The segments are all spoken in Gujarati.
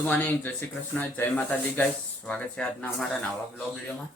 ગુડ મોર્નિંગ, જય શ્રી કૃષ્ણ, જય માતાજી ગાઈસ. સ્વાગત છે આજના અમારા નવા બ્લોગ વિડીયોમાં.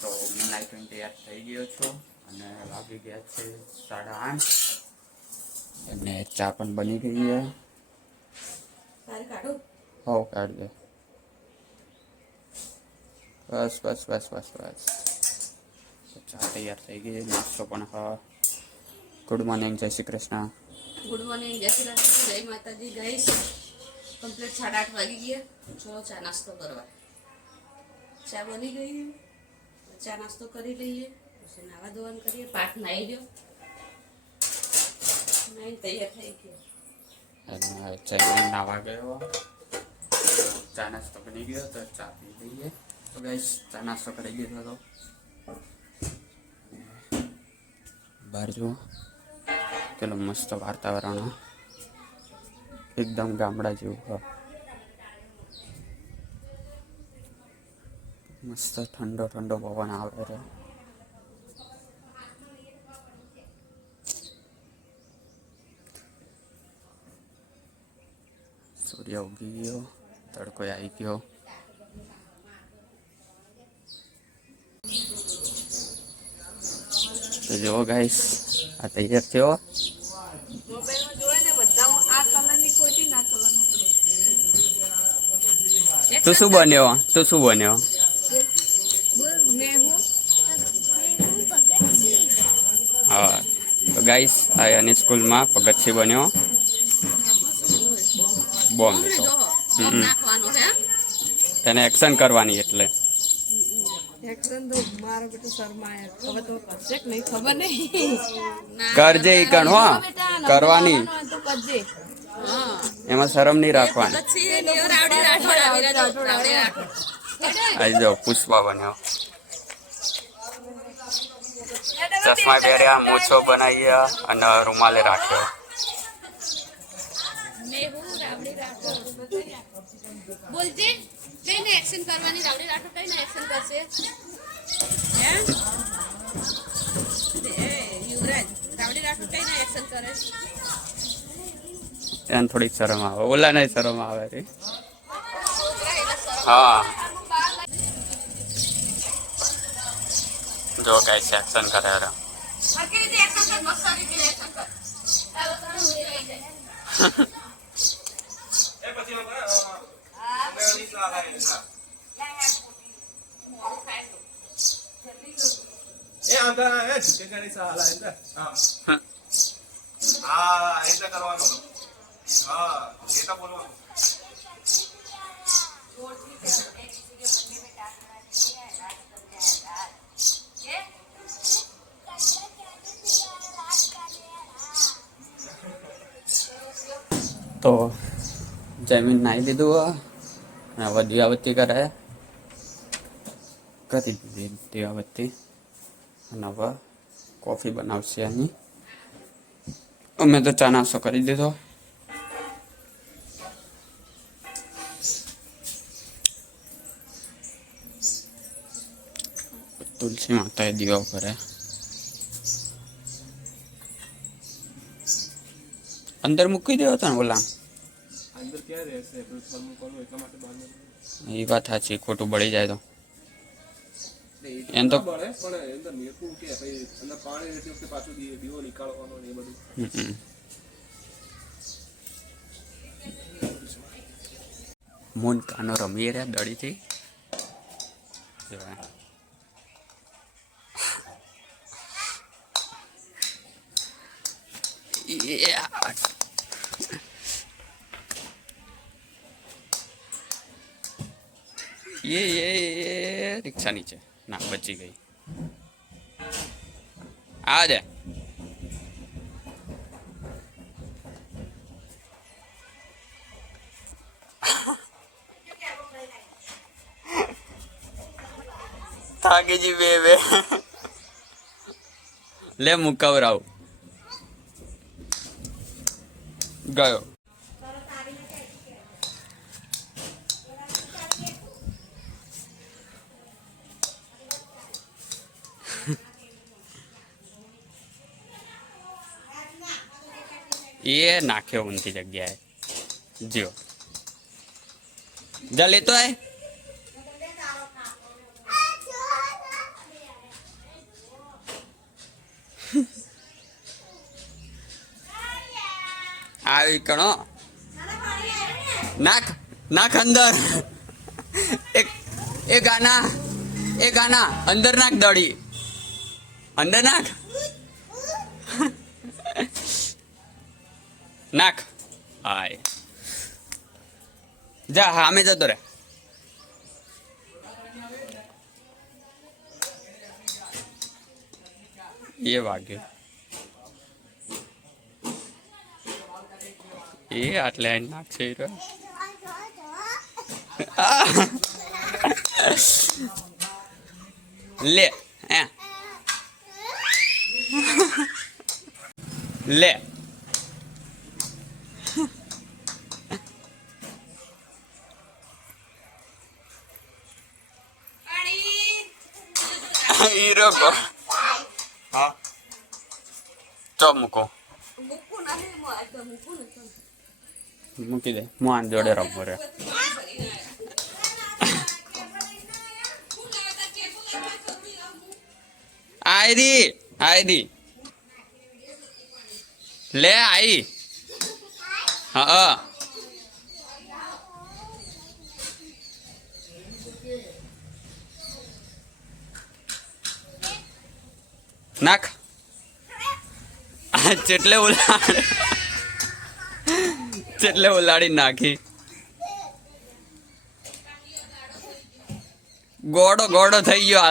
તો હું નાઇટ તૈયાર થઈ ગયો છું અને વાગી ગયા છે 8:30 અને ચા પણ બની ગઈ છે. હો કાઢ દે. બસ બસ બસ બસ બસ ચા તૈયાર થઈ ગઈ. નાસ્તો પણ હા. ગુડ મોર્નિંગ, જય શ્રી કૃષ્ણ. ગુડ મોર્નિંગ, જય શ્રી કૃષ્ણ, જય માતાજી ગાઈસ. કમ્પ્લીટ 8:30 વાગી ગયા. ચલો ચા નાસ્તો કરવા. ચા બની ગઈ. ચા નાસ્તો કરી લઈએ, પછી નાવા ધોવાનું કરીએ. પાઠ નાઈ ગયો, નાઈ તૈયાર થઈ ગયો અને ચા નાવા ગયો. ચા નાસ્તો બની ગયો તો ચા પી લઈએ. તો ગાઈસ ચા નાસ્તો કરી લીધો હતો. બહાર જુઓ પેલું મસ્ત વાતાવરણ, એકદમ ગામડા જેવું. મસ્ત ઠંડો ઠંડો પવન આવે છે. સૂર્ય ઉગી ગયો, તડકો આવી ગયો. તો જુઓ ગાઈસ, આ તૈયાર થયો. મોબાઈલમાં જોવે ને બધા આ કલરની કોટી ના કલરનું. તું શું બન્યો? તું શું બન્યો? હા તો ગાઈસ, આ એની સ્કૂલમાં પગથિયું બન્યો. બોમ્બ તો એને એક્શન કરવાની એટલે એક્શન તો મારો બેટો શર્માય. હવે તો કરશે કે નહીં ખબર નહીં. કરજે ઈ કણ હો કરવાની, તો કરજે. એમાં શરમ નહીં રાખવાની. આઈ જો પુષ્પા બન્યો. ચશ્મા પહેર્યા, મૂછો બનાવ્યા અને રૂમાલે રાખ્યો. બોલજે કઈને એક્શન કરવાની. રાવડી રાઠોડ કઈને એક્શન કરશે? યુવરાજ રાવડી રાઠોડ કઈને એક્શન કરે? એને થોડીક શરમ આવે, ઓલા ને શરમ આવે રે. હા જો કઈ એક્શન કરે રે. તો જમીન નાહી લીધું અને હવે દિવાબત્તી કરે કરી દીધી દિવાબત્તી. અને હવે કોફી બનાવશે અહીં. અમે તો ચા નાસ્તો કરી દીધો. તુલસી માતાએ દીવા કરે. અંદર મૂકી દેવો હતો ને ઓલા. એ વાત સાચી, ખોટું બળી જાય તો એમ તો મૂન કાનો રમી રહ્યા દડીથી. ये रिक्शा नीचे ना बची गई. आ जा थाकी जी बे ले मुकावराव गयो. એ નાખ્યો ઊંધી જગ્યાએ જો જા લેતો આય. આવી કણો નાખ નાખ અંદર. એ ગાના અંદર નાખ દડી અંદર નાખ નાખ. હાય જા સામે જતો રે. એ વાગ્યું એ આટલે નાખશે એ રહ્યો. લે લે હીરો કો. હા તો મૂકો મૂકી દે. હું આન જોડે રમવો રે. આયરી લે આઈ. હા નાખ. ચેટલે ઉલાડી નાખી. ગોડો થઈ ગયો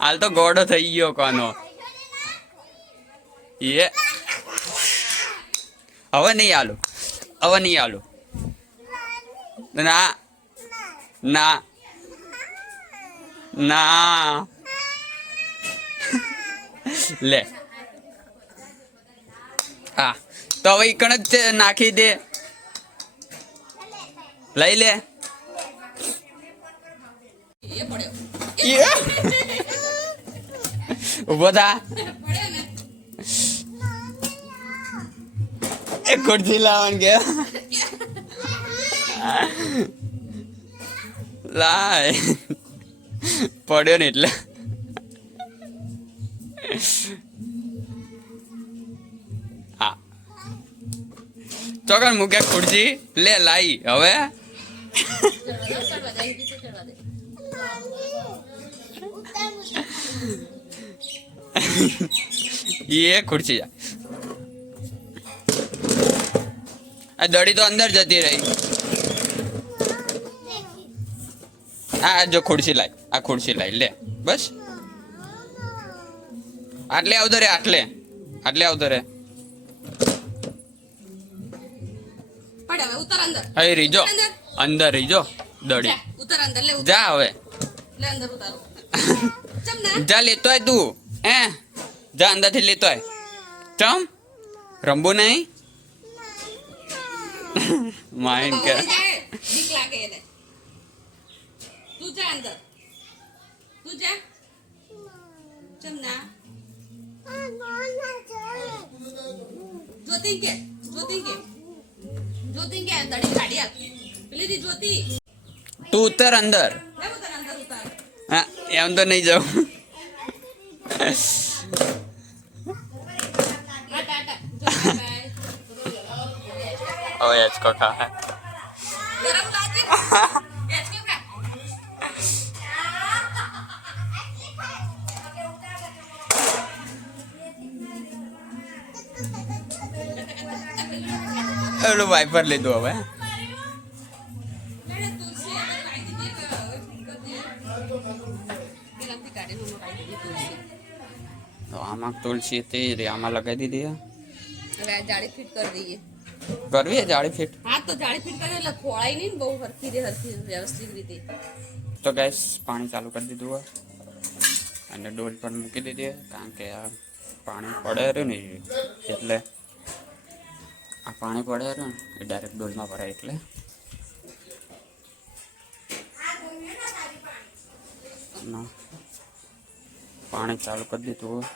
હાલ તો ગોડો થઈ ગયો કોનો. એ હવે નહીં આલું. ના લે. હા તો હવે ઈકણ જ નાખી દે. લઈ લે. ઉભો થા. એ ખુરશી લાવવાનું કે લાય પડ્યો ને એટલે. હા ચોકન મૂકે ખુરશી લે લાઈ હવે. ये खुर्ची जा. आ दड़ी तो अंदर जती रही. आ जो खुर्ची लाई ले बस. आटले आवतो रे आटले आवतो रे. अरे રીજો અંદર રીજો દડી ઉતર અંદર લે. જા હવે લે અંદર ઉતારો. જા લેતો આય તું. જા અંદર થી લેતો આય. ચમ રંબુ નહીં માઇન કે બીક લાગે એને. તું જા અંદર. તું જા. ચમ ના જ્યોતિ કે દડી કાઢી આપ. પેલી દી જ્યોતિ તું ઉતર અંદર. હા એમ તો નહીં જાઉં. Oh ya, it's coca. Lu wiper લીધું હવે. તો આમાં તુલસી હતી આમાં લગાવી દીધી. હવે આ જાળી ફિટ કરી દઈએ. કરવી જાળી ફિટ. હા તો જાળી ફિટ કરે એટલે ખોળાય નહીં બહુ હરખી વ્યવસ્થિત રીતે. તો ગેસ પાણી ચાલુ કરી દીધું હોય અને ડોલ પર મૂકી દીધી કારણ કે આ પાણી પડે રહ્યું ને એટલે આ પાણી પડે રહ્યું ને એ ડાયરેક્ટ ડોલમાં ભરાય એટલે પાણી ચાલુ કરી દીધું હોય.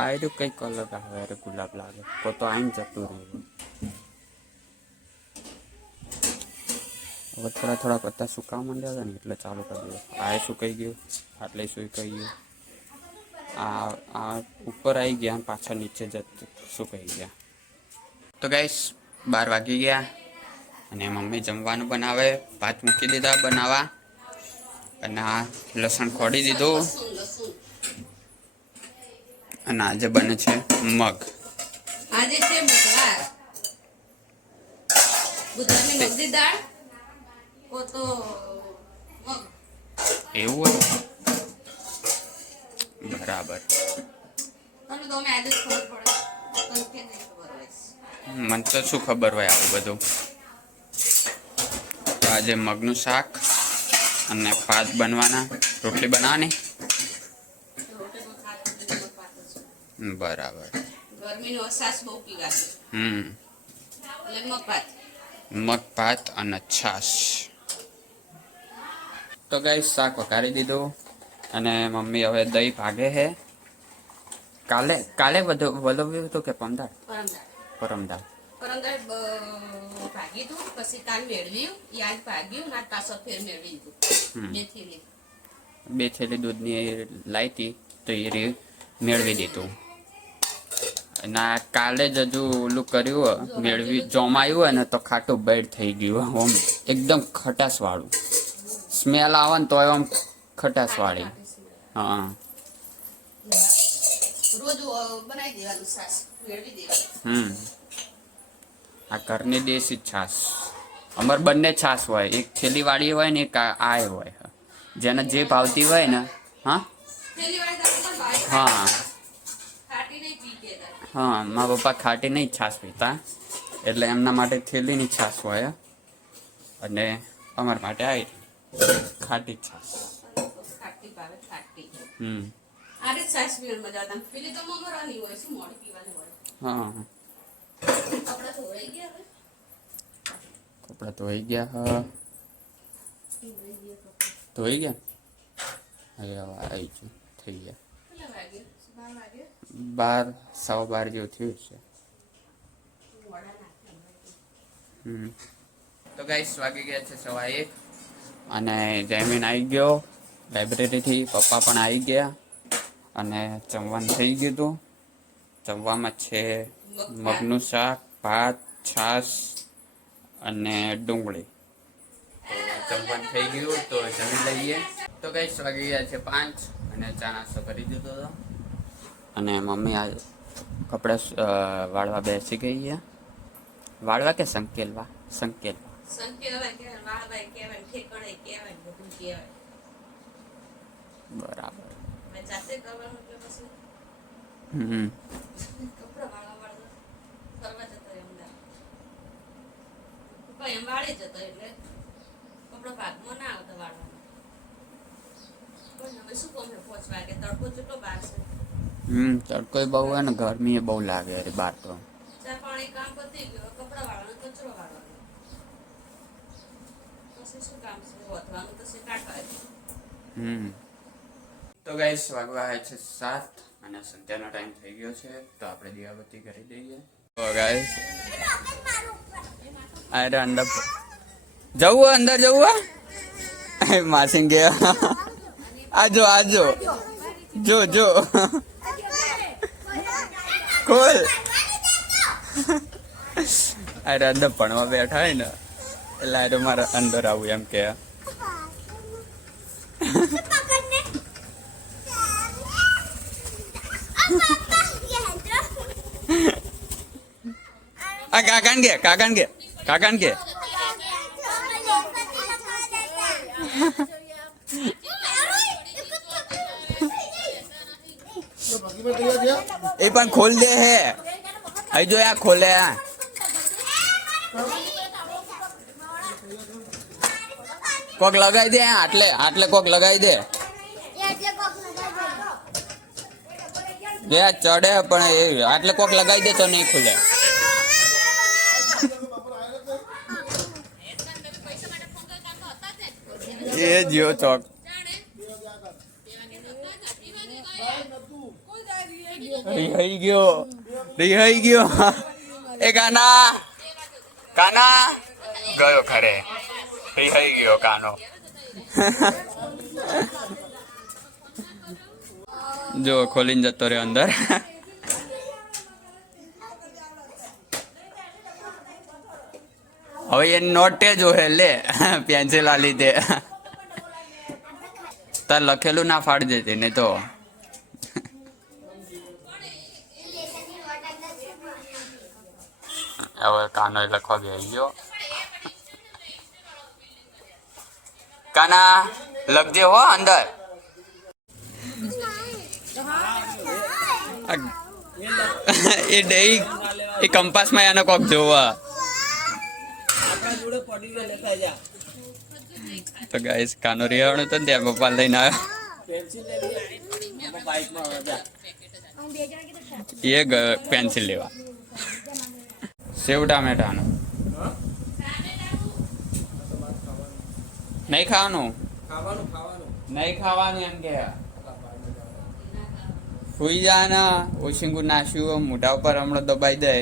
આ કંઈક અલગ આવે અરે ગુલાબ લાગે તો આઈને જતું રહ્યું. હવે થોડા થોડા પત્તા સુકાવા માંડ્યા હતા ને એટલે ચાલુ કરી દઉં. આ સુકાઈ ગયું, આટલે સુકાઈ ગયું, આ ઉપર આવી ગયા અને પાછા નીચે સુકાઈ ગયા. તો ગાઈસ 12 વાગી ગયા અને મમ્મી જમવાનું બનાવે. ભાત મૂકી દીધા બનાવવા અને આ લસણ ખોડી દીધું. અને આજે બને છે મગ. આજે છે બુધવાર. બુધવારની મગની દાળ તો મગ. એવું હોય બરાબર. તને તો આજે જ ખબર પડે, તને કે નહીં ખબર હોય. મને તો શું ખબર હોય આવું બધું. તો આજે મગનું શાક અને ભાત બનવાના, રોટલી બનાવવાની. બરાબર. ગરમીનો અહેસાસ બહુ પીવા છે. એટલે મગ ભાત અને છાશ. તો ગાઈસ શાક વઘારી દીધું અને મમ્મી હવે દહીં ભાગે છે. કાલે વલોવ્યું હતું કે પરમદાળ ભાગી તું, પછી કાલ મેળવ્યું, યાદ ભાગ્યું ના પાછો ફેર મેળવી દીધું. 2 થેલી દૂધની લાવી હતી તો એ મેળવી દીધું. ના કાલે જ હજુ ઓલું કર્યું મેળવી જોમાયું હોય ને તો ખાટું બેડ થઈ ગયું. આમ એકદમ ખટાશ વાળું સ્મેલ આવે ને તો આમ ખટાશ વાળી. હા રોજ બનાવી દેવાનું છાશ, મેળવી દેવાનું. આ ઘરની દેશી છાશ. અમાર બંને છાશ હોય, એક થેલી વાળી હોય ને એક આ હોય. જેને જે ભાવતી હોય ને. હા હા હા, મારા પપ્પા ખાટી નહીં છાશ પીતા એટલે એમના માટે થેલીની છાશ હોય અને અમારા માટે આવી ખાટી છાશ. આરે છાશ પીવાની મજા આવે. પેલી તો મમરાની હોય છે, મોડી પીવાની હોય. હા કપડા ધોઈ ગયા હવે. કપડા ધોઈ ગયા. ધોઈ ગયા. હવે આવી ગયું, થઈ ગયા. 12 સવા 12 જેવું થયું છે. તો ગાઈસ વાગી ગયા છે 1:15 અને જયમીન આવી ગયો લાઇબ્રેરીથી. પપ્પા પણ આવી ગયા અને જમવાનું થઈ ગયું હતું. જમવામાં છે મગનું શાક, ભાત, છાશ અને ડુંગળી. તો જમવાનું થઈ ગયું તો જમી લઈએ. તો ગાઈસ વાગી ગયા છે 5 અને ચા નાસ્તો કરી દીધો હતો અને મમ્મી આ કપડા વાળવા બેસી ગઈ છે. વાળવા કે સંકેલવા? બરાબર. તડકો બહુ હોય ને, ગરમી બહુ લાગે બહાર તો. કામ પતી ગયું, કપડા વાળવાનું, કચરો વાળવાનો, પછી શું કામ છે? વધવાનું તો છે કાઢવાનું. તો ગાઈસ વાગવા આવે છે 7 અને સંધ્યાનો ટાઈમ થઈ ગયો છે તો આપણે દીવાબત્તી કરી દઈએ. તો ગાઈસ અરે અંદર જવું માસીન ગયા. આજો જો ખોલ. અરે અંદર ભણવા બેઠા હોય ને એટલે અરે મારે અંદર આવું એમ કે. આ કાકાન કે એ પણ ખોલ દે હે. અહીં જો આ ખોલે. કોક લગાઈ દે આટલે કોક લગાઈ દે. ચડે પણ એ આટલે કોક લગાઈ દે તો નહીં ખુલે. એ જીઓ ચોક રિહાઈ ગયો. એ કાના ગયો ખરે. થઈ ગયો કાનો. જો ખોલીને જતો રહ્યો અંદર. હવે એ નોટે જો હે લે પેન્સિલ આ લીધે તાર લખેલું ના ફાડ દેતી નહીં તો. હવે કાનો લખવા બેસી ગયો. કાના લખજે હો અંદર. એ ડઈ એ કંપાસમાં એનો કોક જોવા. તો ગાઈસ કાનો રિયાણો તો ત્યાં પપ્પા લઈને આવ્યો એ પેન્સિલ લેવા. સેવ ટામેટાનું નહીં ખાવાનું નહીં ખાવાનું એમ કે સુઈ જા ને ઓશિંગુ નાખ્યું મોઢા ઉપર હમણાં દબાઈ દે.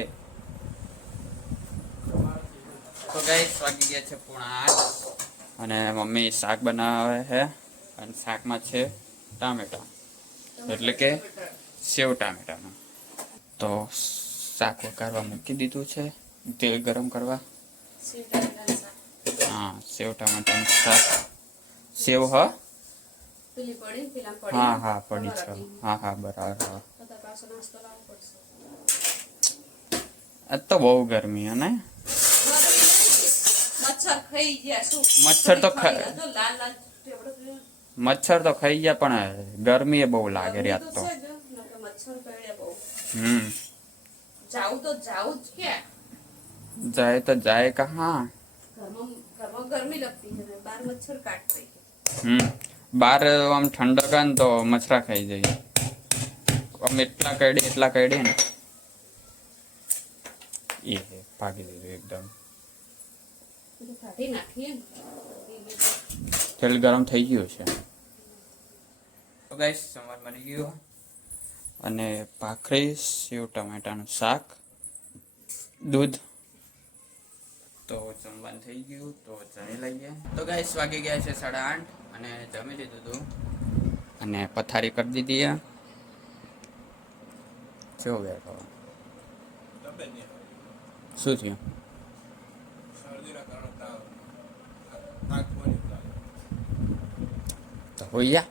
તો ગાઈસ વાગી ગયા છે 7:30 અને મમ્મી શાક બનાવે છે અને શાકમાં છે ટામેટા એટલે કે સેવ ટામેટાનું. તો શાક વઘારવા મૂકી દીધું છે તેલ ગરમ કરવા. હા સેવ ટામેટાનું શાક. સેવ હા હા પડી છે. હા બરાબર. આજ તો બહુ ગરમી હે ને. મચ્છર તો ખાઈ ગયા પણ ગરમી એ બહુ લાગે રે આજ તો. જાય તો જાય કहाँ. गर्मी लगती है बाहर मच्छर काटते બાર આમ ઠંડક ને તો મચ્છરા ખાઈ જાય. આમ એટલા કઈડે ને એ ભાગી દીધું એકદમ. તેલ ગરમ થઈ ગયું છે. તો ગાઈસ સમાર બની ગયો અને ભાખરી સેવ ટમેટાનું શાક દૂધ. તો જમવાનું થઈ ગયું તો જમી લઈએ. તો ગાઈસ વાગી ગયા છે 8:30 અને જમી લીધું હતું અને પથારી કરી દીધી. કેવો બેઠો શું થયું? તો હોઈયા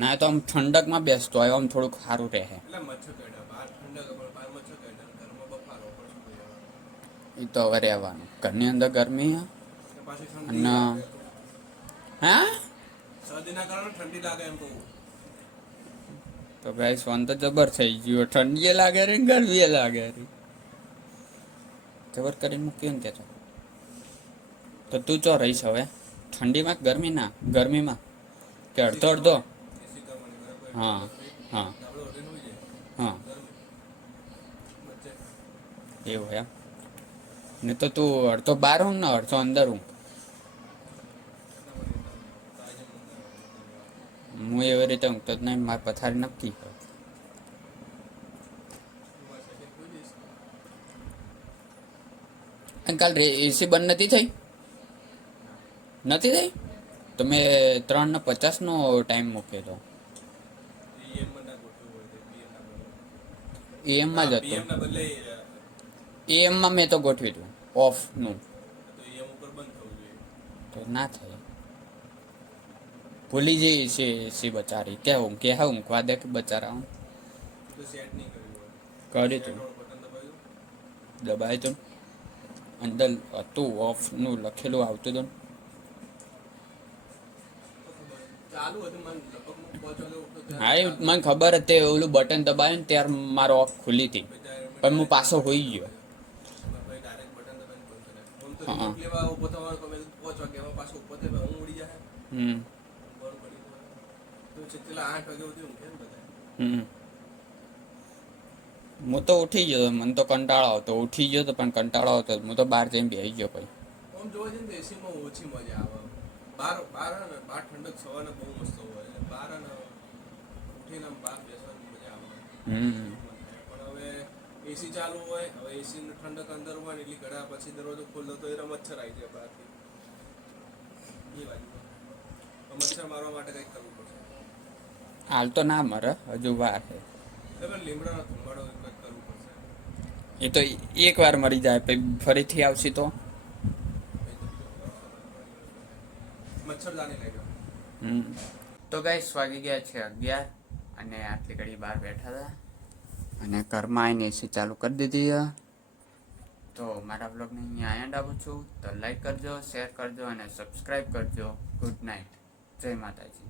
ના તો આમ ઠંડકમાં બેસતો હોય આમ થોડુંક સારું રહે. એ તો હવે રહેવાનું. ઘરની અંદર ગરમી અને હા તો ભાઈ સોન તો જબર થઈ ગયો. ઠંડી લાગે રે ગરમી લાગે રે જબર કરીને મૂક્યું ને ત્યાં. તો તું ચો રહીશ હવે ઠંડીમાં ગરમીમાં કે અડધો. હા એવું એમ ને તો તું અડધો બહાર ઊંઘ ને અડધો અંદર ઊંઘ. હું એવી રીતે ઊંઘતો જ નહીં. મારી પથારી નક્કી. કાલ એસી બંધ નથી થઈ તો મેં 3:50 ટાઈમ મૂક્યો હતો. એમમાં જ હતું. એમમાં મેં તો ગોઠવ્યું હતું ઓફનું. તો ના થાય ભૂલી જઈ છે એસી બચારી કેવું કે હા ઊંઘવા દે કે બચારા કર્યું તું દબાય તો અંદર હતું ઓફનું લખેલું આવતું હતું. હા એ મને ખબર હતી ઓલું બટન દબાવ્યું ને ત્યારે મારો ઓફ ખુલી હતી પણ હું પાછો હોઈ ગયો. હું તો ઉઠી ગયો. મને તો કંટાળો આવતો. ઉઠી ગયો તો પણ કંટાળો આવતો. હું તો બહાર જઈને બેસી ગયો. પછી ઓછી મજા આવે. બાર ઠંડક સવારે બહુ મસ્ત હોય. બાર ઉઠીને બહાર બેસવાની મજા આવે. પણ હવે એસી ચાલુ હોય, હવે એસી નું ઠંડક અંદર હોય ને એટલી ઘડા પછી દરવાજો ખોલતો તો એના મચ્છર આવી જાય બહારથી. એ બાજુ તો મચ્છર મારવા માટે કંઈક કરવું પડશે. હાલ તો ના મરે, હજુ વાર છે. એટલે લીમડાનો ધુમાડો કંઈક કરવું પડશે. એ તો એક વાર મરી જાય પછી ફરીથી આવશે તો મચ્છરદાની લઈ ગયો. તો ગાઈસ વાગી ગયા છે 11 અને આટલી ઘડી બહાર બેઠા હતા અને ઘરમાં આવીને એસી ચાલુ કરી દીધી છે. તો મારા બ્લોગને અહીંયા એન્ડ આપું છું. તો લાઈક કરજો, શેર કરજો અને સબસ્ક્રાઈબ કરજો. ગુડ નાઇટ, જય માતાજી.